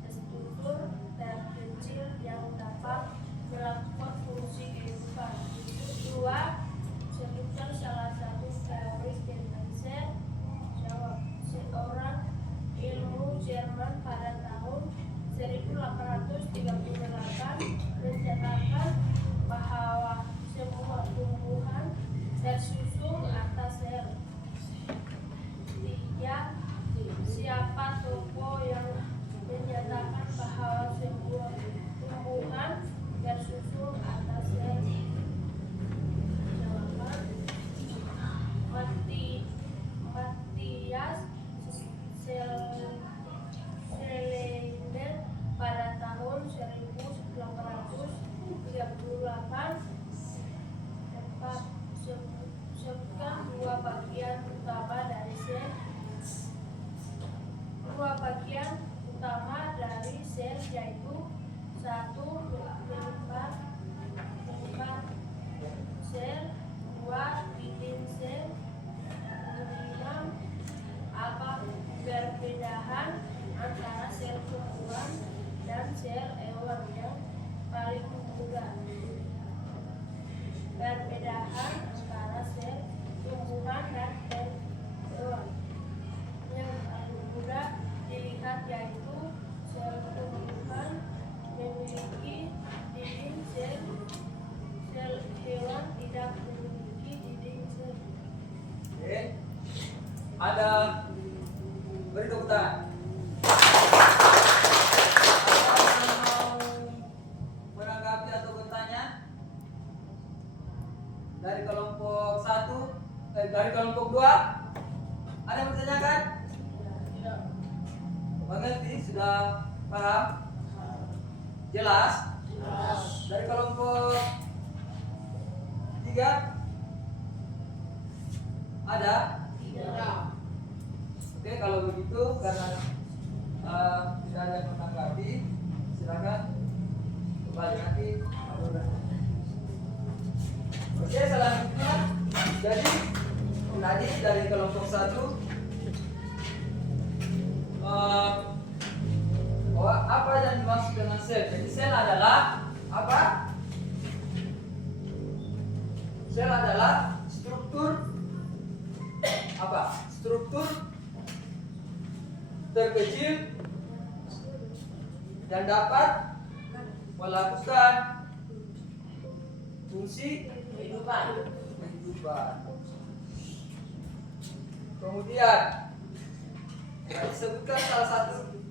struktur terkecil yang dapat melakukan fungsi kehidupan. Dua, sebutkan salah satu teori tentang sel. Jawab, seorang ilmu Jerman pada tahun 1838 mencatatkan bahwa semua tumbuhan tersusun atas sel. Tiga, siapa tokoh yang menyatakan bahwa semua tumbuhan tersusun atas sel? Jawaban, Matthias Schellinger pada tahun 1838. Empat, sebutkan dua bagian utama dari sel. Dua bagian utama dari sel yaitu satu, menyebar sel, dua, dinding sel, lima, apa perbedaan antara sel tumbuhan dan sel hewan yang paling mudah. Perbedaan antara sel tumbuhan dan sel hewan yang paling mudah dilihat yaitu sel tumbuhan memiliki dinding sel, sel hewan tidak memiliki dinding sel. Oke. Ada beri tepuk tangan. Ada yang mau menanggapi atau bertanya dari kelompok 1, dari kelompok 2? Ada yang bertanyakan? Mengerti? Sudah paham? Jelas? Dari kelompok 3? Ada? Oke, kalau begitu karena tidak ada yang menanggapi, silakan kembali nanti. Oke, selanjutnya jadi tadi dari kelompok 1 bahwa apa yang dimaksud dengan sel. Jadi sel adalah apa? Sel adalah struktur apa? Struktur terkecil yang dapat melakukan fungsi kehidupan. Kemudian disebutkan salah satu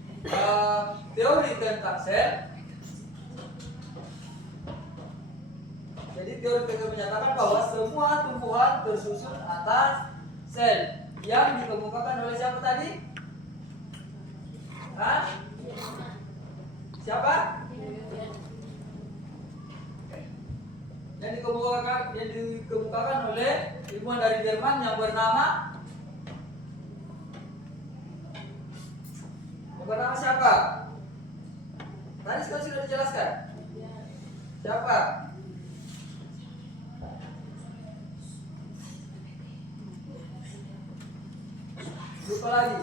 teori tentang sel. Jadi teori tersebut menyatakan bahwa semua tumbuhan tersusun atas sel yang dikemukakan oleh siapa tadi? Hah? Siapa? Yang dikemukakan oleh ilmuwan dari Jerman yang bernama siapa? Tadi sudah dijelaskan. Siapa? Lupa lagi.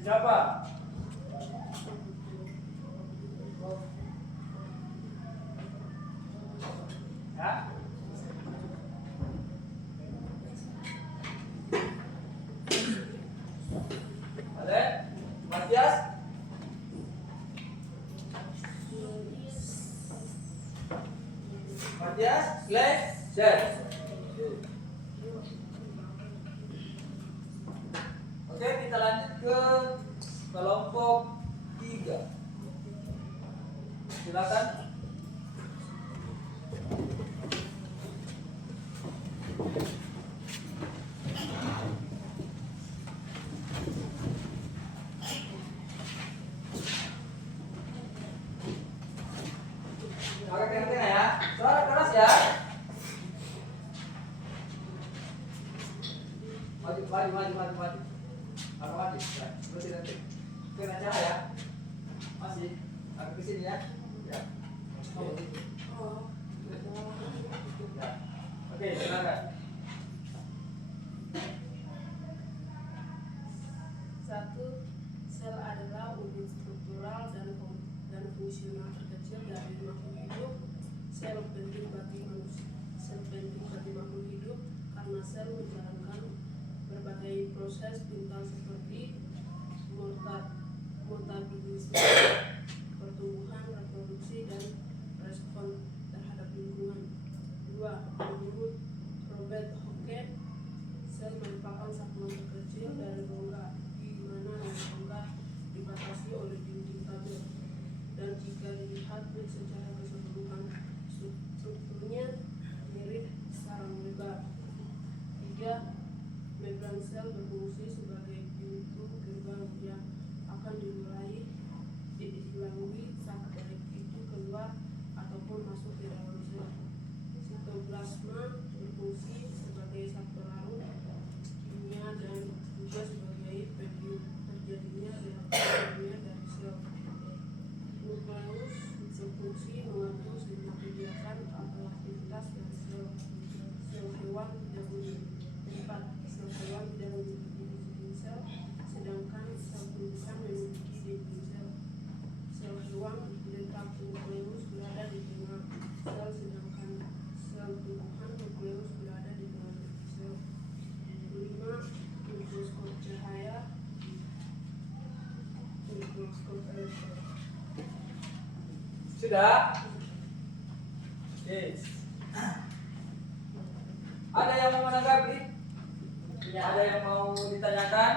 Siapa? Ya? Matias, Glenn, share. Oke, kita lanjut ke kelompok 3. Silakan. Agak tengah ya. Suara keras ya. Maju. Agak maju. Ya, berarti nanti. Kena cara ya. Masih. Agak ke sini ya. Ya. Ya. Oke, silakan. Satu, sel adalah unit struktural dan fungsional terkecil dari makhluk hidup. Sel penting bagi manusia. Sel penting bagi makhluk hidup karena sel menjalankan berbagai proses vital seperti mutabilisme, pertumbuhan, reproduksi, dan respon terhadap lingkungan. 2. Menurut Robert Hooke, sel merupakan satuan terkecil dari rongga, di mana rongga dibatasi oleh dinding tabel, dan jika dilihat secara keseluruhan strukturnya mirip sarang lebar. 3. Membran sel berfungsi sebagai pintu gerbang yang akan dilalui saat baik itu keluar ataupun masuk ke dalam sel. Sitoplasma berfungsi sebagai satu larut kimia dan juga sebagai medium terjadinya reaksi kimia dari sel. Nukleus berfungsi mengatur semua kegiatan atau aktivitas dari sel. Sel hewan tidak memiliki. 4. Sel hewan tidak memiliki dinding sel, sedangkan sel tumbuhan memiliki dinding sel. Sel hewan letak nukleus berada di tengah sel, sedangkan sel tumbuhan nukleus berada di tengah sel. 5. Mikroskop cahaya. Mikroskop elektron. Sudah? Oke. Ada yang mau menanggapi? Ada yang mau ditanyakan?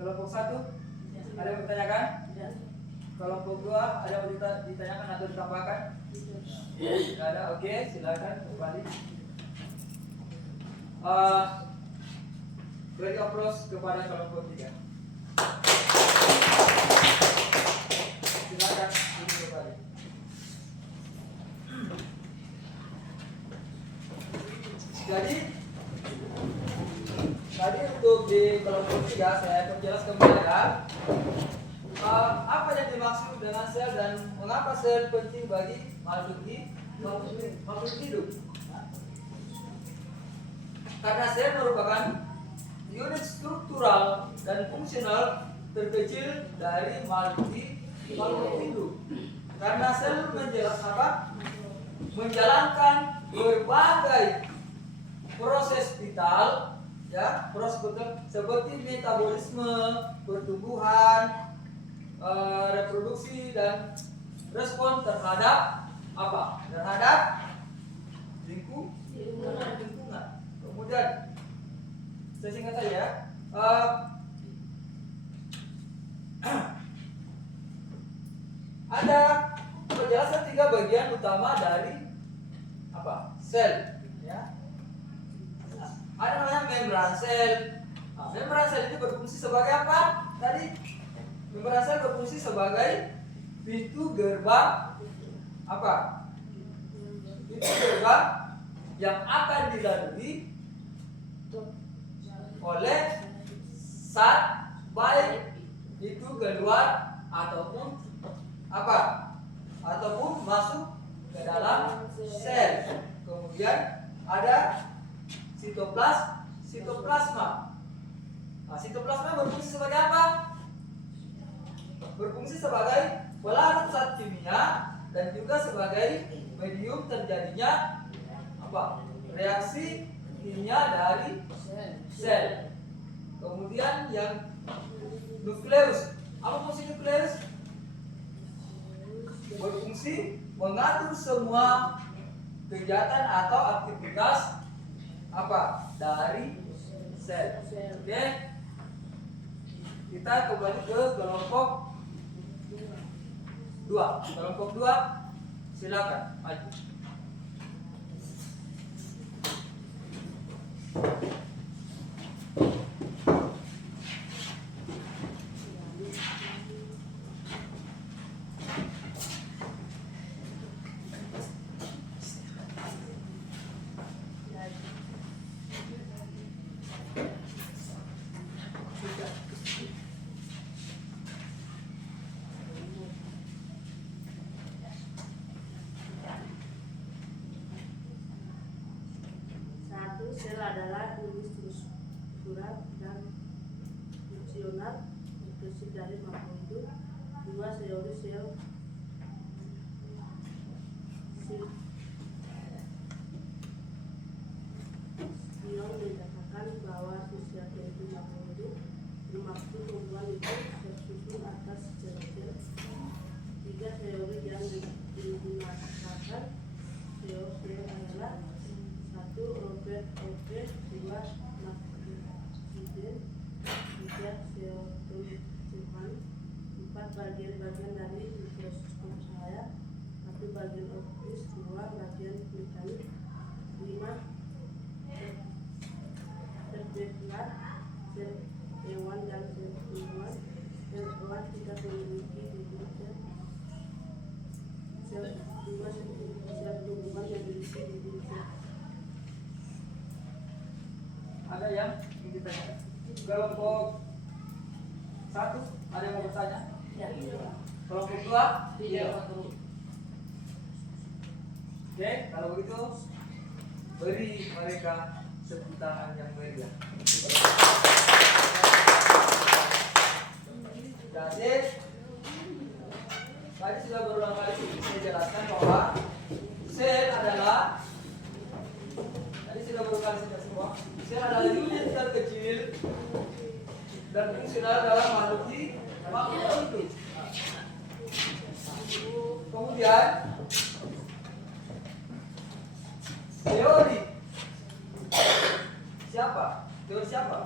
Kelompok 1? Ada yang ditanyakan? Kelompok 2 ada yang mau ditanyakan atau ditambahkan? Tidak ada. Oke, silakan kembali. Beri aplaus kepada kelompok 3. Silakan duduk kembali. Jadi tadi untuk di kelompok 3 saya perjelas kembali ya. Apa yang dimaksud dengan sel dan mengapa sel penting bagi makhluk hidup? Karena sel merupakan unit struktural dan fungsional terkecil dari makhluk hidup. Karena sel menjalankan berbagai proses vital, ya, proses seperti metabolisme, pertumbuhan, reproduksi, dan respon terhadap apa? Terhadap lingkungan. Kemudian saya singkat saja ya. Ada penjelasan 3 bagian utama dari apa? Sel, ya. Ada namanya membran sel. Membran sel ini berfungsi sebagai apa? Tadi membran sel berfungsi sebagai pintu gerbang apa? Pintu gerbang yang akan dilalui oleh zat baik itu keluar ataupun apa? Ataupun masuk ke dalam sel. Kemudian ada sitoplasma. Nah, sitoplasma berfungsi sebagai apa? Berfungsi sebagai pelarut zat kimia dan juga sebagai medium terjadinya apa? Reaksi kimia dari sel. Kemudian yang nukleus. Apa fungsi nukleus? berfungsi mengatur semua kegiatan atau aktivitas apa dari sel. Oke, kita kembali ke kelompok 2. Kelompok 2, silakan maju. Satu, sel adalah unit struktural dan fungsional berfungsi dari makhluk hidup. Dua, teori sel Sion menyatakan bahwa sesuatu itu makhluk hidup bermaksud hubungan itu tersusun atas sel-sel. Tiga, teori yang digunakan sel adalah satu, Robert Hooke. Dua, Maksiden. Tiga, Tuhan. Empat, bagian-bagian dari mikroskop cahaya. Satu, bagian optis. Dua, bagian mekanik. Lima, terbelah sel hewan dan sel tumbuhan. Sel hewan tidak memiliki dinding sel. Sel tumbuhan memiliki dinding sel. Ada yang ingin ditanyakan? Kelompok 1 ada yang mau bertanya? Kelompok 2? Oke, kalau begitu beri mereka tepuk tangan yang meriah. Jadi tadi sudah berulang kali saya jelaskan bahwa sel adalah, tadi sudah berulang kali saya semua, sel adalah unit terkecil dan fungsional dalam makhluk hidup. Kemudian teori siapa? Teori siapa?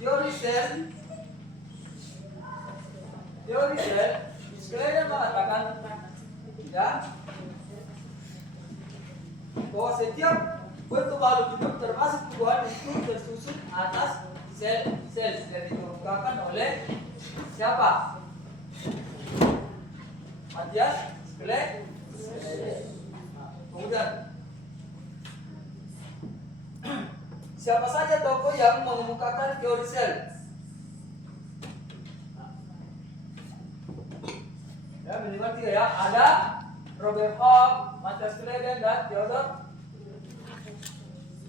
Teori sel. Teori sel sekalian mengatakan ya bahwa setiap bentuk makhluk hidup termasuk tumbuhan itu tersusun atas sel yang dikemukakan oleh siapa? Matias Klek. Kemudian siapa saja tokoh yang mengemukakan teori sel? Ya, minimal 3 ya. Ada Robert Hooke, Matthias Klegen, dan Theodor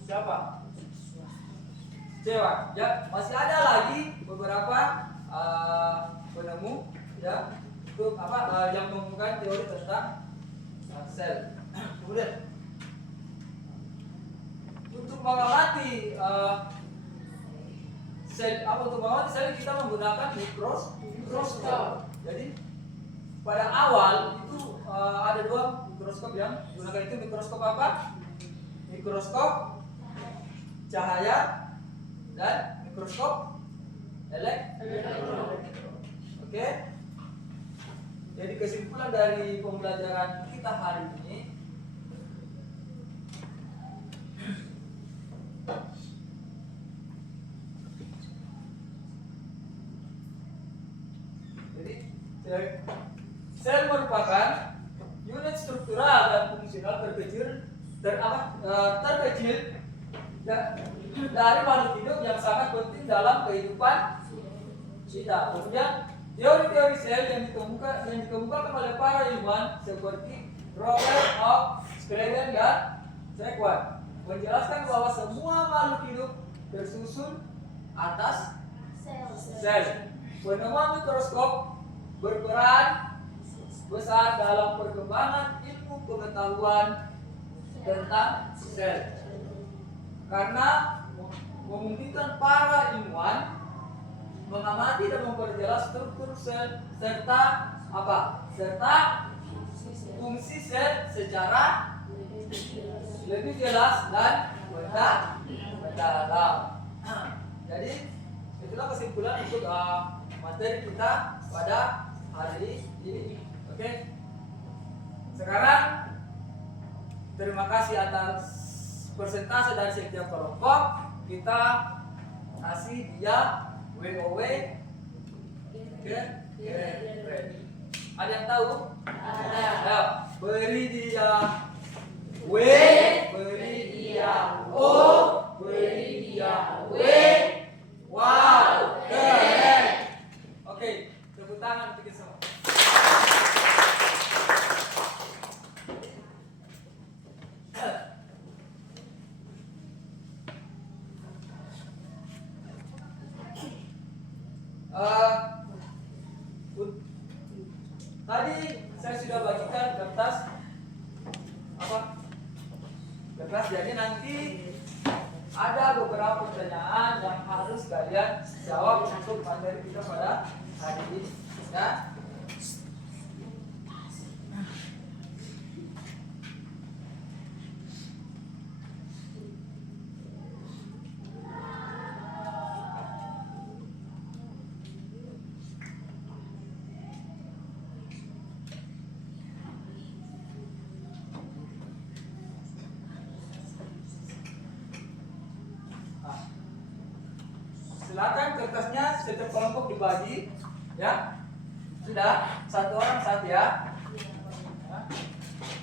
siapa? Cewek. Ya, masih ada lagi beberapa penemu ya untuk yang mengemukakan teori tentang sel. Kemudian untuk mengamati sel kita menggunakan mikroskop. Jadi pada awal itu ada 2 mikroskop yang digunakan, itu mikroskop apa? Mikroskop cahaya dan mikroskop elektron. Oke. Jadi kesimpulan dari pembelajaran kita hari ini, jadi sel merupakan unit struktural dan fungsional terkecil dari makhluk hidup yang sangat penting dalam kehidupan kita. Kemudian teori-teori sel yang dikemukakan oleh para ilmuwan seperti Robert Hooke, Klegen, dan Sekwan menjelaskan bahwa semua makhluk hidup tersusun atas sel. Penemuan mikroskop berperan besar dalam perkembangan ilmu pengetahuan tentang sel, karena memungkinkan para ilmuwan mengamati dan memperjelas struktur sel serta mengisi sel secara lebih jelas dan mendalam. Jadi itulah kesimpulan untuk materi kita pada hari ini. Oke. Sekarang terima kasih atas persentase dari setiap kelompok. Kita kasih dia WOW. Oke. Ada yang tahu? Ada. Ya, beri dia W, beri dia O, beri dia W. Wow, keren. Oke, tepuk tangan untuk kita semua. Tadi saya sudah bagikan kertas kertas, jadi nanti ada beberapa pertanyaan yang harus kalian jawab untuk materi kita pada hari ini, ya. Silakan kertasnya setiap kelompok dibagi, ya. Sudah, satu orang satu ya.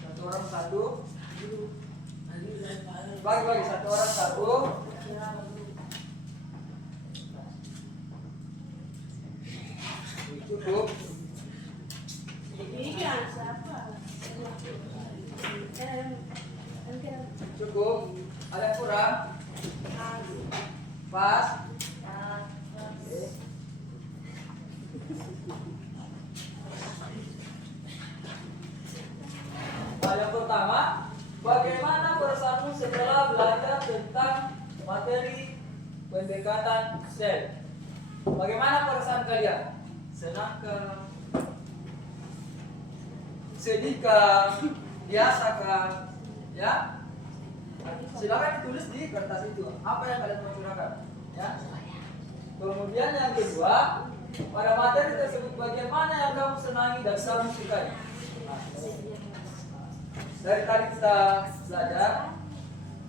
Satu orang satu. Bagi satu orang satu. Cukup. Cukup. Ada yang kurang? Pas. Yang pertama, bagaimana perasaanmu setelah belajar tentang materi pendekatan sel? Bagaimana perasaan kalian? Senangkah? Sedihkah? Biasakah? Ya? Silakan ditulis di kertas itu apa yang kalian mau curahkan, ya. Kemudian yang kedua, pada materi tersebut bagian mana yang kamu senangi dan kamu sukai? Dari tadi kita belajar,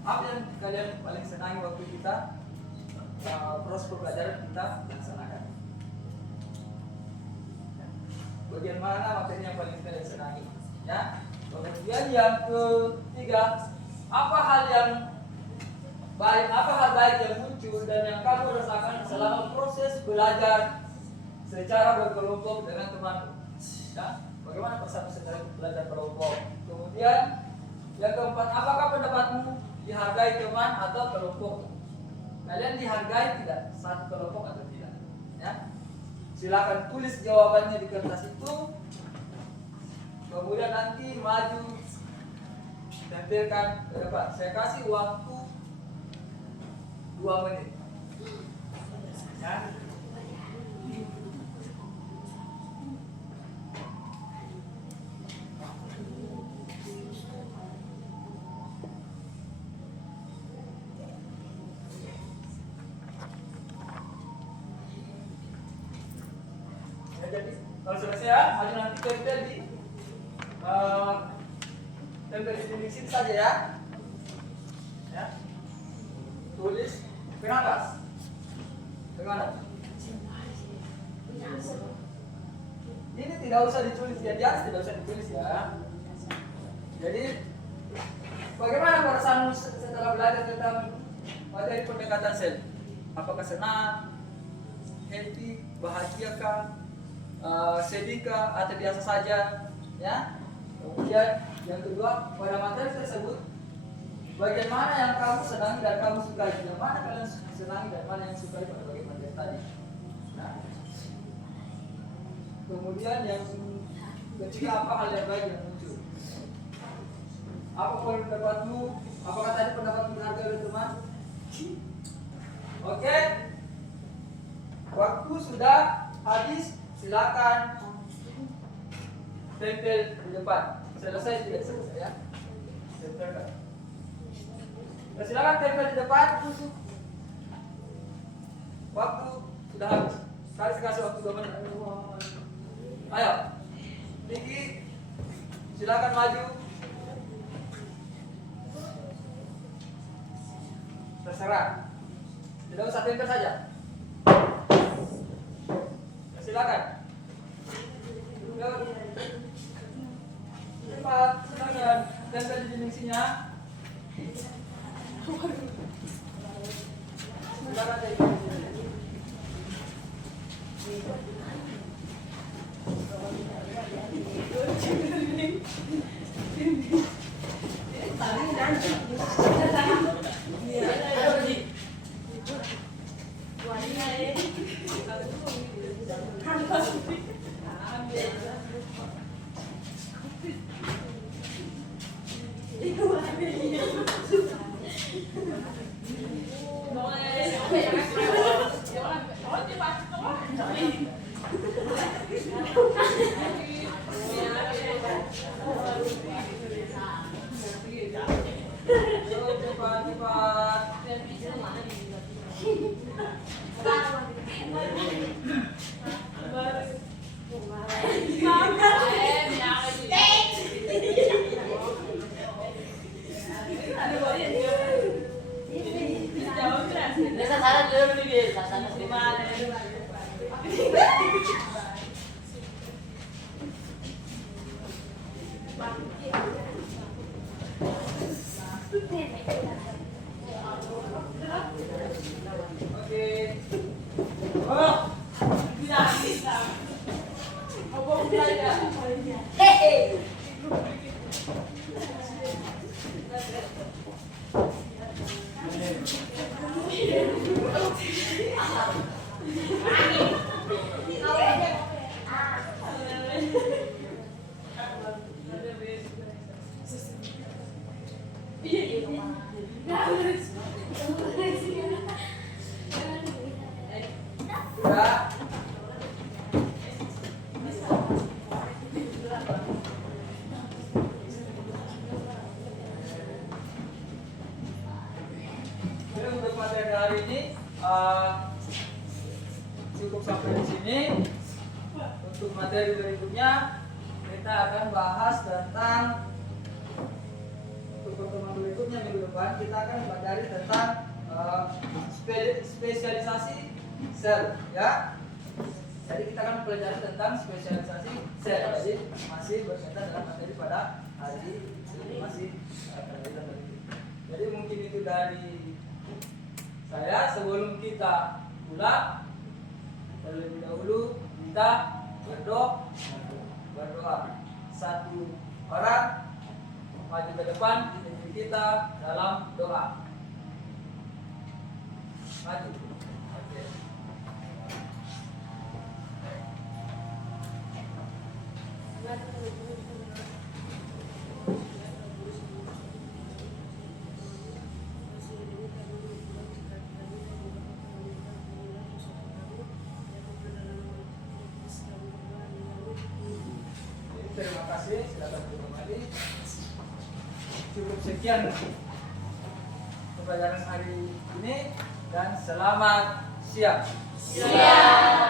apa yang kalian paling senangi waktu kita proses pembelajaran kita laksanakan? Bagian mana materi yang paling kalian senangi? Ya. Kemudian yang ketiga, apa hal baik yang muncul dan yang kamu rasakan selama proses belajar secara berkelompok dengan teman? Ya. Bagaimana perasaan secara belajar kelompok? Kemudian yang keempat, apakah pendapatmu dihargai teman atau kelompok? Kalian dihargai tidak satu kelompok atau tidak? Ya. Silakan tulis jawabannya di kertas itu. Kemudian nanti maju tempelkan ke depan. Saya kasih waktu 2 menit. Ya. Jadi kalau selesai ya, maju nanti tempel di dinding sini saja ya. Ya. Tulis pegang atas. Pegang atas. Ini tidak usah ditulis ya, di atas tidak usah ditulis ya. Jadi bagaimana perasaanmu setelah belajar tentang materi pendekatan sel? Apakah senang, happy, bahagiakah? Sedihkah atau biasa saja, ya. Kemudian yang kedua, pada materi tersebut bagian mana yang kamu senangi dan kamu sukai? Yang mana kalian senangi dan mana yang sukai pada bagian materi tadi? Nah. Kemudian yang ketiga, apa hal yang baik yang muncul? Apa pendapatmu? Apakah tadi pendapatmu dihargai oleh teman? Oke. Waktu sudah habis. Silakan tempel di depan. Selesai tidak selesai ya? Tempelkan. Nah, silakan tempel di depan. Waktu sudah habis. Sekali kasih waktu 2 menit. Ayo, Diki, silakan maju. Terserah. Tidak usah tempel saja. Silakan. Cepat, silakan. Tempel di dimensinya. Silakan tempel. Untuk materi hari ini cukup sampai di sini. Untuk materi berikutnya kita akan bahas tentang, untuk pertemuan berikutnya minggu depan kita akan mempelajari tentang spesialisasi sel, ya. Jadi kita akan mempelajari tentang spesialisasi sel. Jadi masih berkaitan dengan materi pada hari ini, masih berkaitan dengan itu. Jadi mungkin itu dari saya. Sebelum kita pulang, terlebih dahulu kita berdoa. Satu orang maju ke depan, pimpin kita dalam doa. Maju. Oke. Terima kasih, silakan kembali. Cukup sekian pembelajaran hari ini dan selamat siang. Siap.